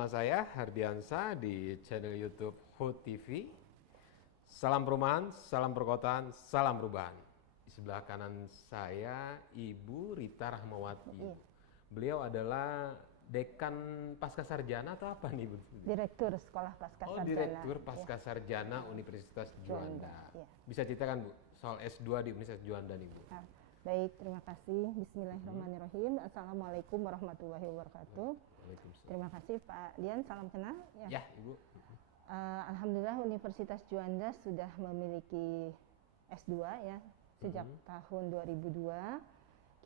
bersama saya Hardiansa di channel YouTube HUT TV. Salam perumahan, salam perkotaan, salam perubahan. Di sebelah kanan saya Ibu Rita Rahmawati. Iya. Beliau adalah Dekan Pascasarjana atau apa nih Bu? Direktur Sekolah Pascasarjana. Oh, Direktur Pascasarjana Universitas Juanda. Iya. Bisa ceritakan Bu soal S2 di Universitas Juanda nih Bu? Baik, terima kasih. Bismillahirrahmanirrahim. Assalamualaikum warahmatullahi wabarakatuh. Waalaikumsalam. Terima kasih Pak Dian, salam kenal. Ya Ibu. Alhamdulillah Universitas Juanda sudah memiliki S2 ya sejak tahun 2002.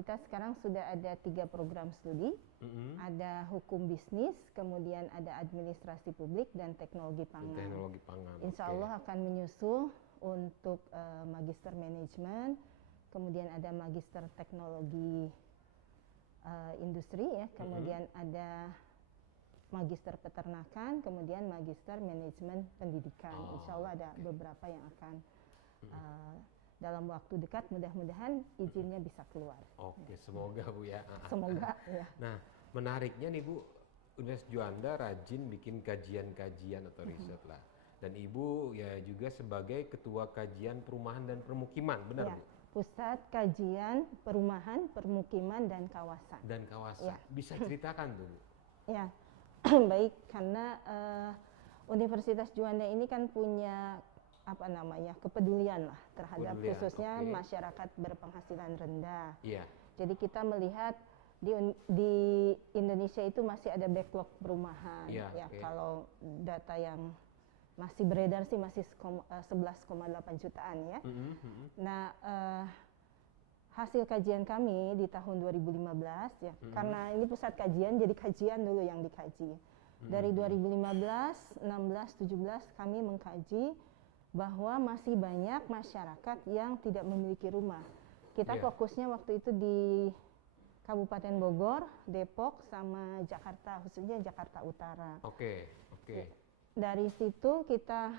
Kita sekarang sudah ada 3 program studi. Ada hukum bisnis, kemudian ada administrasi publik dan teknologi pangan. Teknologi pangan. Insya Allah akan menyusul untuk magister manajemen, kemudian ada magister teknologi industri ya, kemudian ada magister peternakan, kemudian magister manajemen pendidikan. Insya Allah ada beberapa yang akan dalam waktu dekat, mudah-mudahan izinnya bisa keluar. Oke, semoga Bu ya. Semoga ya. Nah, menariknya nih Bu, Universitas Juanda rajin bikin kajian-kajian atau riset lah. Dan Ibu ya juga sebagai Ketua Kajian Perumahan dan Permukiman, benar Ya, Bu? Pusat Kajian Perumahan, Permukiman dan Kawasan. Dan kawasan. Ya. Bisa ceritakan tuh Bu? Ya, baik, karena Universitas Juanda ini kan punya kepedulian lah terhadap Kepedulian, khususnya oke. masyarakat berpenghasilan rendah. Iya. Jadi kita melihat di Indonesia itu masih ada backlog perumahan. Iya, Ya, oke. kalau data yang masih beredar sih masih 11,8 jutaan ya. Nah, hasil kajian kami di tahun 2015 ya, karena ini pusat kajian, jadi kajian dulu yang dikaji. Dari 2015, 16, 17 kami mengkaji bahwa masih banyak masyarakat yang tidak memiliki rumah. Kita Iya. fokusnya waktu itu di Kabupaten Bogor, Depok, sama Jakarta, khususnya Jakarta Utara. Oke. Dari situ kita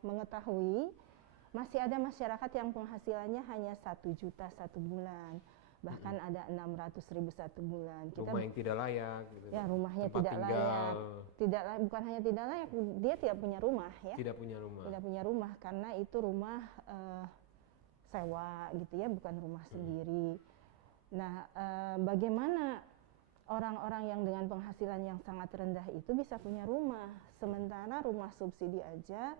mengetahui masih ada masyarakat yang penghasilannya hanya 1 juta satu bulan, bahkan ada 600.000 satu bulan. Rumah yang tidak layak gitu. Ya, rumahnya Tempat tidak tinggal, layak, bukan hanya tidak layak, dia tidak punya rumah ya, tidak punya rumah. tidak punya rumah karena itu rumah sewa gitu ya, bukan rumah sendiri. Nah, bagaimana orang-orang yang dengan penghasilan yang sangat rendah itu bisa punya rumah, sementara rumah subsidi aja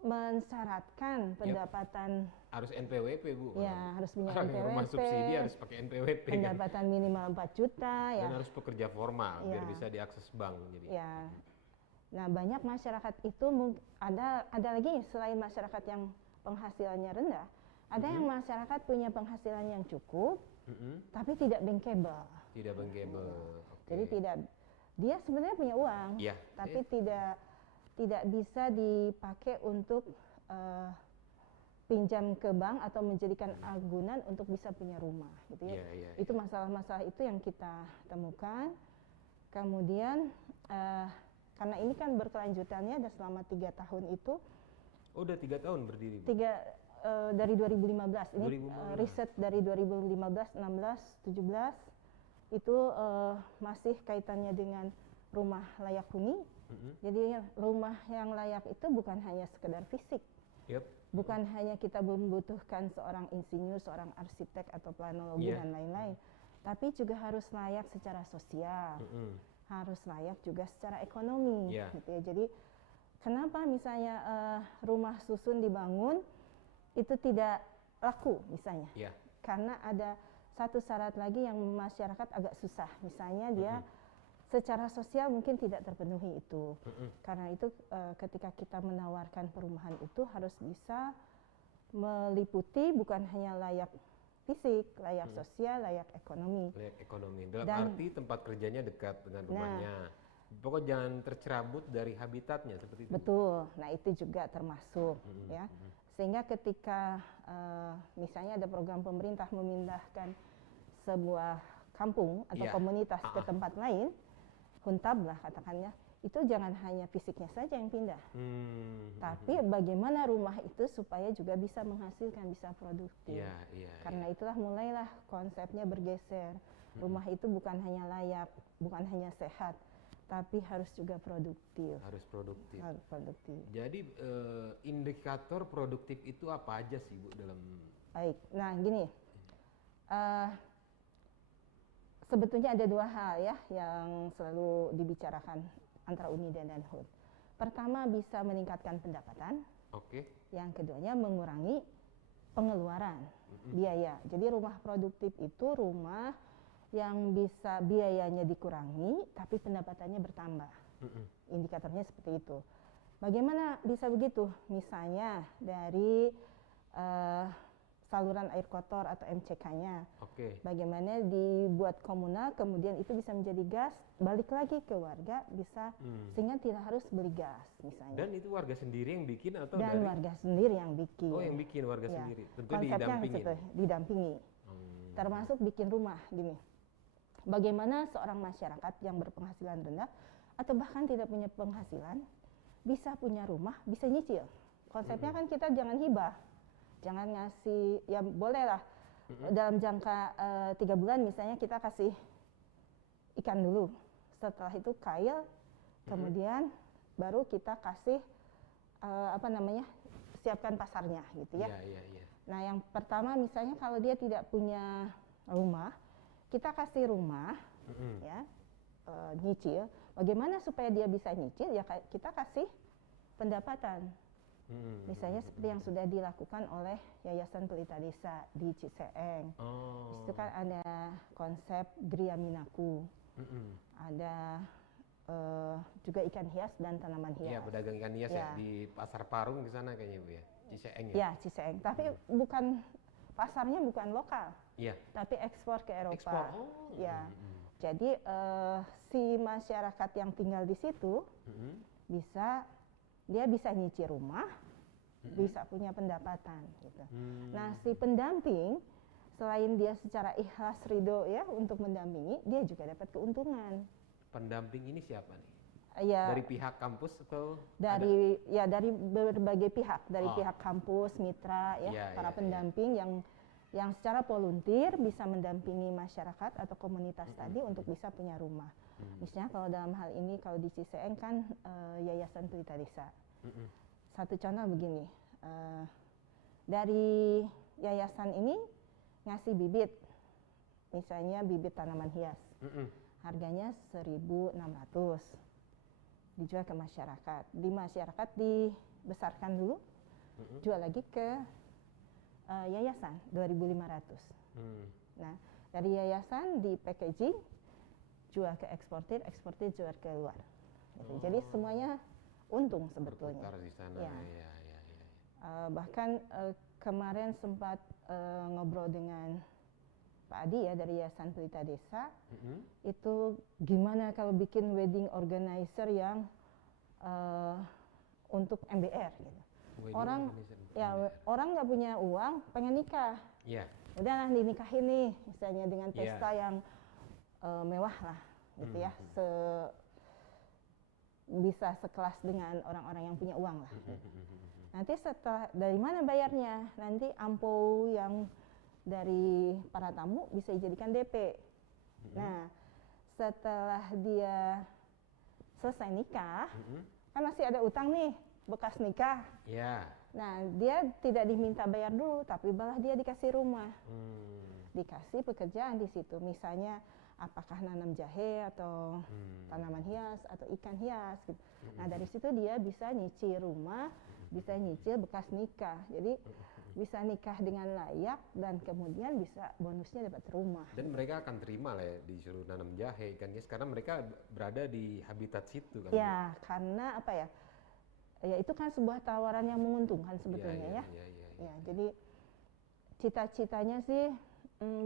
mensyaratkan pendapatan Harus NPWP Bu. ya, harus punya Orang yang rumah NPWP, subsidi harus pakai NPWP kan. pendapatan minimal 4 juta ya. Dan harus pekerja formal biar Ya. bisa diakses bank jadi. Ya. Nah, banyak masyarakat itu ada lagi selain masyarakat yang penghasilannya rendah, ada yang masyarakat punya penghasilan yang cukup tapi tidak bankable. Tidak bankable. Oke. Jadi dia sebenarnya punya uang, Iya. tapi tidak bisa dipakai untuk pinjam ke bank atau menjadikan agunan untuk bisa punya rumah, gitu ya. Iya. Itu masalah-masalah itu yang kita temukan. Kemudian karena ini kan berkelanjutannya ada selama 3 tahun itu. Oh, udah 3 tahun berdiri Bu? Dari 2015 ini 2015. riset dari 2015, 16, 17 itu masih kaitannya dengan rumah layak huni. Jadi rumah yang layak itu bukan hanya sekedar fisik, Yap. bukan hanya kita membutuhkan seorang insinyur, seorang arsitek atau planologi Iya. dan lain-lain, tapi juga harus layak secara sosial, harus layak juga secara ekonomi. Iya. Gitu ya. Jadi kenapa misalnya rumah susun dibangun itu tidak laku misalnya? Iya. Karena ada satu syarat lagi yang masyarakat agak susah, misalnya dia secara sosial mungkin tidak terpenuhi itu. Karena itu ketika kita menawarkan perumahan itu harus bisa meliputi bukan hanya layak fisik, layak sosial, layak ekonomi. Layak ekonomi. Dalam Dan- arti tempat kerjanya dekat dengan rumahnya. Pokoknya jangan tercerabut dari habitatnya seperti itu. Betul. Nah, itu juga termasuk ya. Sehingga ketika misalnya ada program pemerintah memindahkan sebuah kampung atau Iya. komunitas ke tempat lain, huntab lah katakannya, itu jangan hanya fisiknya saja yang pindah. Tapi bagaimana rumah itu supaya juga bisa menghasilkan, bisa produktif. Iya. Karena itulah mulailah konsepnya bergeser. Rumah itu bukan hanya layak, bukan hanya sehat, tapi harus juga produktif. Harus produktif. Harus produktif. Jadi indikator produktif itu apa aja sih Bu dalam? Baik, nah gini, sebetulnya ada dua hal ya yang selalu dibicarakan antara Unida dan HUT. Pertama bisa meningkatkan pendapatan. Oke. Yang keduanya mengurangi pengeluaran biaya. Jadi rumah produktif itu rumah yang bisa biayanya dikurangi tapi pendapatannya bertambah. Indikatornya seperti itu. Bagaimana bisa begitu? Misalnya dari saluran air kotor atau MCK-nya. Oke. Bagaimana dibuat komunal, kemudian itu bisa menjadi gas, balik lagi ke warga, bisa sehingga tidak harus beli gas misalnya. Dan itu warga sendiri yang bikin atau Dan dari? warga sendiri yang bikin. Oh, yang bikin warga Ya. sendiri. Tentu Konsepnya didampingin. didampingi. Termasuk bikin rumah gini. Bagaimana seorang masyarakat yang berpenghasilan rendah atau bahkan tidak punya penghasilan bisa punya rumah, bisa nyicil. Konsepnya kan kita jangan hibah. Jangan ngasih, ya boleh lah dalam jangka 3 bulan misalnya kita kasih ikan dulu. Setelah itu kail, kemudian baru kita kasih siapkan pasarnya gitu ya. Iya. Nah yang pertama misalnya kalau dia tidak punya rumah, kita kasih rumah ya nyicil. Bagaimana supaya dia bisa nyicil? Ya kita kasih pendapatan. Misalnya seperti yang sudah dilakukan oleh Yayasan Pelita Desa di Ciseeng. Itu kan ada konsep Gria Minaku. Ada juga ikan hias dan tanaman hias. Iya, pedagang ikan hias ya di Pasar Parung di sana kayaknya Bu ya. Ciseeng ya. Ya, Ciseeng. Tapi bukan pasarnya bukan lokal. Iya. Tapi ekspor ke Eropa. Ekspor. Ya. Jadi si masyarakat yang tinggal di situ dia bisa nyicil rumah, bisa punya pendapatan gitu. Nah, si pendamping selain dia secara ikhlas ridho ya untuk mendampingi, dia juga dapat keuntungan. Pendamping ini siapa nih? Ya, Dari pihak kampus atau dari berbagai pihak, dari pihak kampus, mitra ya, para pendamping yang secara volunteer bisa mendampingi masyarakat atau komunitas tadi untuk bisa punya rumah. Misalnya kalau dalam hal ini kalau di Ciseeng kan Yayasan Pelita Desa. Satu contoh begini, dari yayasan ini ngasih bibit, misalnya bibit tanaman hias, harganya 1.600, dijual ke masyarakat. Di masyarakat dibesarkan dulu, jual lagi ke yayasan 2.500. Nah dari yayasan di packaging, jual ke eksportir jual ke luar. Gitu. Jadi semuanya untung sebetulnya. Berputar di sana. Ya. Ya. Bahkan kemarin sempat ngobrol dengan Pak Adi ya dari Yayasan Pelita Desa. Itu gimana kalau bikin wedding organizer yang untuk MBR gitu. Orang nggak punya uang, pengen nikah. Iya. Udahlah dinikahin nih, misalnya dengan pesta yang mewah lah, gitu ya. Bisa sekelas dengan orang-orang yang punya uang lah. Nanti setelah dari mana bayarnya? Nanti ampo yang dari para tamu bisa dijadikan DP. Nah, setelah dia selesai nikah, kan masih ada utang nih bekas nikah. Iya. Nah, dia tidak diminta bayar dulu, tapi malah dia dikasih rumah, dikasih pekerjaan di situ. Misalnya apakah nanam jahe atau tanaman hias atau ikan hias gitu. Nah dari situ dia bisa nyicil rumah, bisa nyicil bekas nikah. Jadi bisa nikah dengan layak dan kemudian bisa bonusnya dapat rumah. Dan mereka akan terima lah ya disuruh nanam jahe ikan hias karena mereka berada di habitat situ kan. Ya karena apa ya? Ya itu kan sebuah tawaran yang menguntungkan sebetulnya ya. Ya jadi cita-citanya sih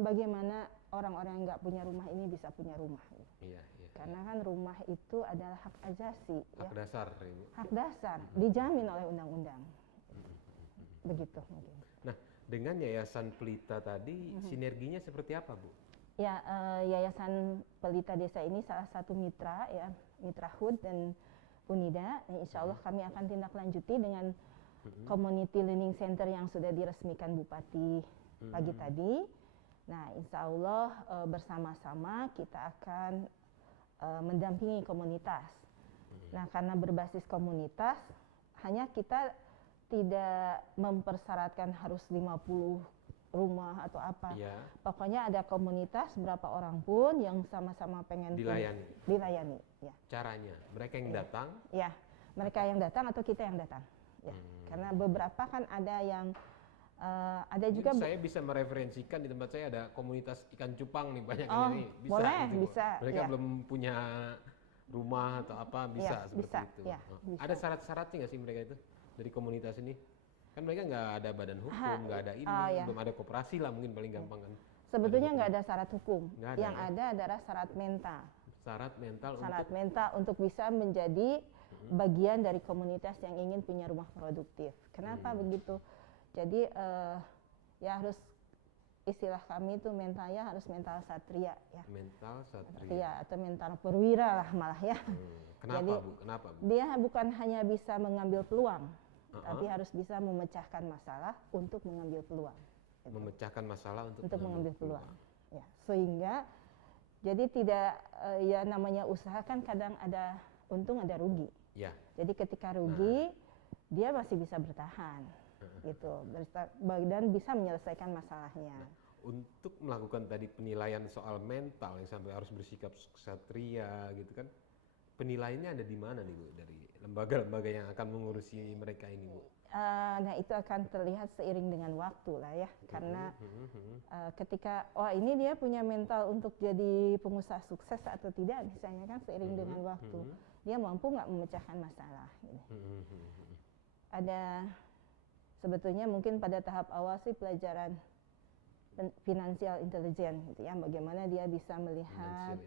bagaimana orang-orang yang nggak punya rumah ini bisa punya rumah. Iya. Karena kan rumah itu adalah hak ajasi. Hak dasar. Hak dasar, dijamin oleh undang-undang. Begitu mungkin. Nah, dengan Yayasan Pelita tadi, sinerginya seperti apa, Bu? Ya, Yayasan Pelita Desa ini salah satu mitra ya, mitra HUT dan Unida. Insya Allah kami akan tindak lanjuti dengan Community Learning Center yang sudah diresmikan Bupati pagi tadi. Nah, insya Allah bersama-sama kita akan mendampingi komunitas. Nah, karena berbasis komunitas, hanya kita tidak mempersyaratkan harus 50 rumah atau apa. Ya, Pokoknya ada komunitas berapa orang pun yang sama-sama pengen dilayani. Ya. caranya mereka yang datang. Ya, mereka yang datang atau kita yang datang. Ya. Karena beberapa kan ada yang ada juga Saya bisa mereferensikan di tempat saya ada komunitas ikan cupang nih banyak ini. Bisa boleh, gitu, Bu. bisa. Mereka Ya. belum punya rumah atau apa bisa seperti bisa, itu. ya, bisa. Ada syarat-syaratnya nggak sih mereka itu dari komunitas ini? Kan mereka nggak ada badan hukum, nggak ada ini, ya. belum ada koperasi lah mungkin paling gampang kan. Sebetulnya nggak ada syarat hukum. Nggak ada, Yang ya? ada adalah syarat mental. Syarat mental Syarat untuk mental untuk bisa menjadi bagian dari komunitas yang ingin punya rumah produktif. Kenapa begitu? Jadi ya harus, istilah kami itu mentalnya harus mental satria ya. mental satria. Satria atau mental perwira lah malah ya. Kenapa Jadi, Bu? Kenapa Bu? Dia bukan hanya bisa mengambil peluang, tapi harus bisa memecahkan masalah untuk mengambil peluang. Gitu. Memecahkan masalah untuk Mengambil peluang. Ya, sehingga jadi tidak ya namanya usaha kan kadang ada untung ada rugi. Ya. Jadi ketika rugi dia masih bisa bertahan gitu dan bisa menyelesaikan masalahnya. Untuk melakukan tadi penilaian soal mental yang sampai harus bersikap ksatria gitu kan, penilaiannya ada di mana nih Bu dari lembaga-lembaga yang akan mengurusi mereka ini Bu? Nah itu akan terlihat seiring dengan waktu lah ya, karena ketika ini dia punya mental untuk jadi pengusaha sukses atau tidak, misalnya kan seiring dengan waktu dia mampu nggak memecahkan masalah. Gitu. Ada sebetulnya mungkin pada tahap awal sih pelajaran financial intelligence gitu ya, bagaimana dia bisa melihat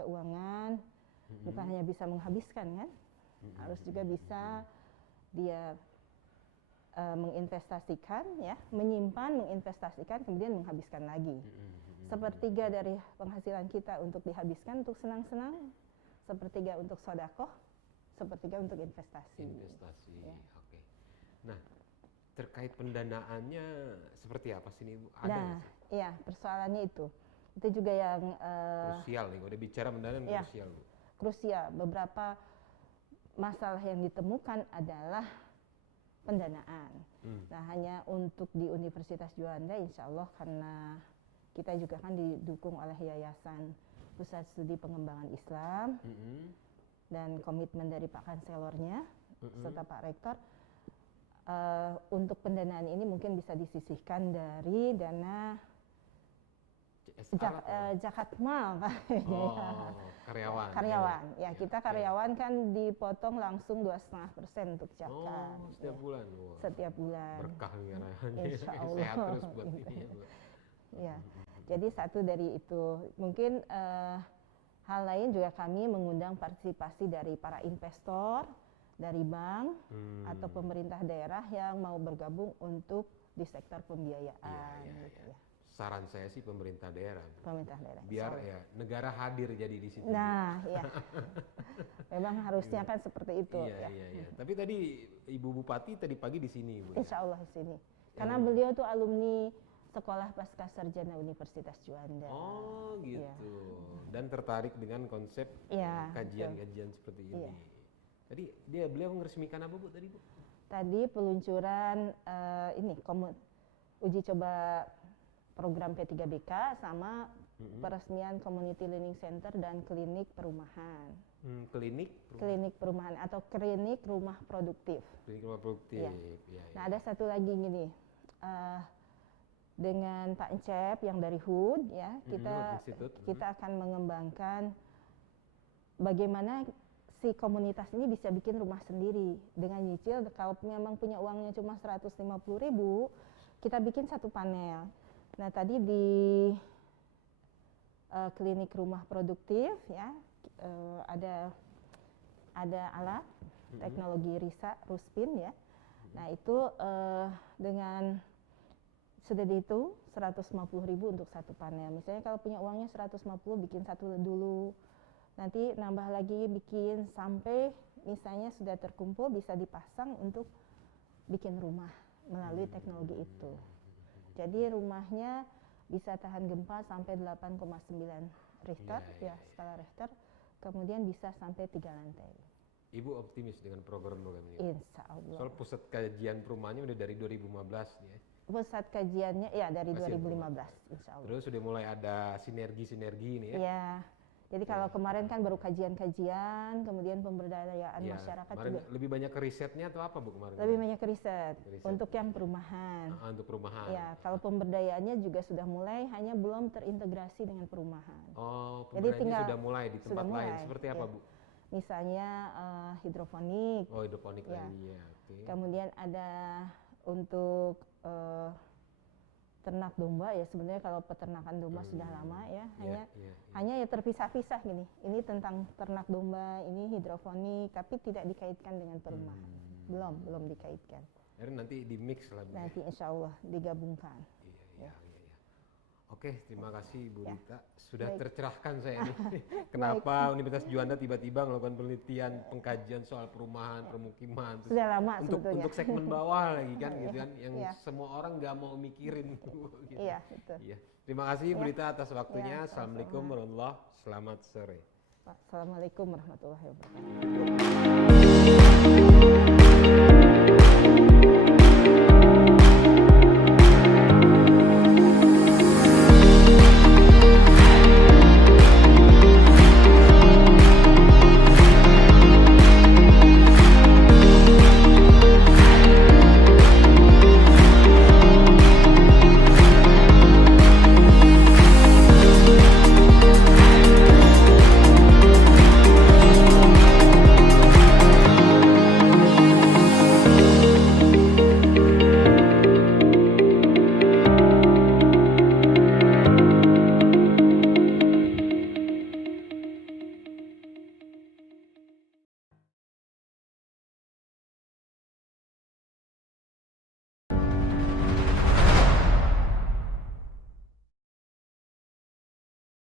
keuangan, bukan hanya bisa menghabiskan kan, harus juga bisa dia menginvestasikan ya, menyimpan, menginvestasikan, kemudian menghabiskan lagi. Sepertiga dari penghasilan kita untuk dihabiskan untuk senang-senang, sepertiga untuk sedekah, sepertiga untuk investasi. Ya. Oke. Nah, terkait pendanaannya seperti apa sih nih Bu? Ada Nah, iya persoalannya itu juga yang krusial nih. Udah bicara pendanaan ya, krusial Bu. Krusial. Beberapa masalah yang ditemukan adalah pendanaan. Nah, hanya untuk di Universitas Juanda, insya Allah karena kita juga kan didukung oleh Yayasan Pusat Studi Pengembangan Islam dan komitmen dari Pak Kanselornya serta Pak Rektor, untuk pendanaan ini mungkin bisa disisihkan dari dana zakat mal. Karyawan. Ya, kita karyawan kan dipotong langsung 2,5% untuk zakat. Setiap bulan. Wow. Setiap bulan. Berkah karyawannya. Insya Allah. Sehat terus buat ini ya Bu. Ya. Jadi satu dari itu. Mungkin hal lain juga kami mengundang partisipasi dari para investor, dari bank atau pemerintah daerah yang mau bergabung untuk di sektor pembiayaan. Gitu ya. Saran saya sih pemerintah daerah. Pemerintah daerah. Biar ya negara hadir jadi di situ. Nah, ya. Memang harusnya kan seperti itu. Iya. Tapi tadi Ibu Bupati tadi pagi di sini Bu. Insya Allah di sini. Karena beliau tuh alumni Sekolah Pasca Sarjana Universitas Juanda. Oh gitu. Ya. Dan tertarik dengan konsep kajian-kajian seperti ini. Tadi beliau meresmikan apa Bu tadi Bu? Tadi peluncuran uji coba program P3BK sama peresmian Community Learning Center dan klinik perumahan. Klinik perumahan atau klinik rumah produktif. Klinik rumah produktif. Ya. Nah ada satu lagi gini, dengan Pak Encep yang dari HUD ya, kita akan mengembangkan bagaimana si komunitas ini bisa bikin rumah sendiri dengan nyicil. Kalau memang punya uangnya cuma 150.000, kita bikin satu panel. Nah tadi di klinik rumah produktif ya, ada alat teknologi RISA Ruspin ya. Nah itu dengan sudah dihitung 150.000 untuk satu panel. Misalnya kalau punya uangnya 150, bikin satu dulu. Nanti nambah lagi bikin sampai misalnya sudah terkumpul bisa dipasang untuk bikin rumah melalui teknologi itu. Jadi rumahnya bisa tahan gempa sampai 8,9 Richter, Iya, iya, skala Richter, kemudian bisa sampai 3 lantai. Ibu optimis dengan program-program ini? Insya Allah. Soal pusat kajian perumahannya udah dari 2015 nih ya. Pusat kajiannya ya dari Masih 2015, insya Allah. Terus sudah mulai ada sinergi-sinergi ini ya. Iya. Jadi kalau kemarin kan baru kajian-kajian, kemudian pemberdayaan Iya, masyarakat kemarin juga lebih banyak ke risetnya atau apa Bu kemarin? lebih banyak ke riset Riset. untuk yang perumahan. Untuk perumahan. Ya, kalau pemberdayaannya juga sudah mulai, hanya belum terintegrasi dengan perumahan. Oh, Jadi pemberdayaan tinggal sudah mulai di tempat sudah lain. mulai, Seperti apa ya. Bu? Misalnya hidroponik, Oh, hidroponik Ya. tadi ya. Oke. kemudian ada untuk ternak domba ya. Sebenarnya kalau peternakan domba sudah lama ya, Iya, hanya iya, iya. hanya ya terpisah-pisah gini. Ini tentang ternak domba, ini hidroponik, tapi tidak dikaitkan dengan perumahan. Belum dikaitkan. Jadi nanti di mix lah Bu. Ya? Nanti insya Allah digabungkan. Iya. Oke, terima kasih Bu Ya. Rita. Sudah Baik. tercerahkan saya nih. Kenapa Universitas Juanda tiba-tiba melakukan penelitian pengkajian soal perumahan, permukiman. Terus Sudah lama untuk sebetulnya. untuk segmen bawah lagi kan gitu kan yang Iya. semua orang nggak mau mikirin gitu. Iya, betul. Iya. Terima kasih Bu Rita atas waktunya. Iya, Assalamualaikum warahmatullahi wabarakatuh. Selamat sore. Assalamualaikum warahmatullahi wabarakatuh.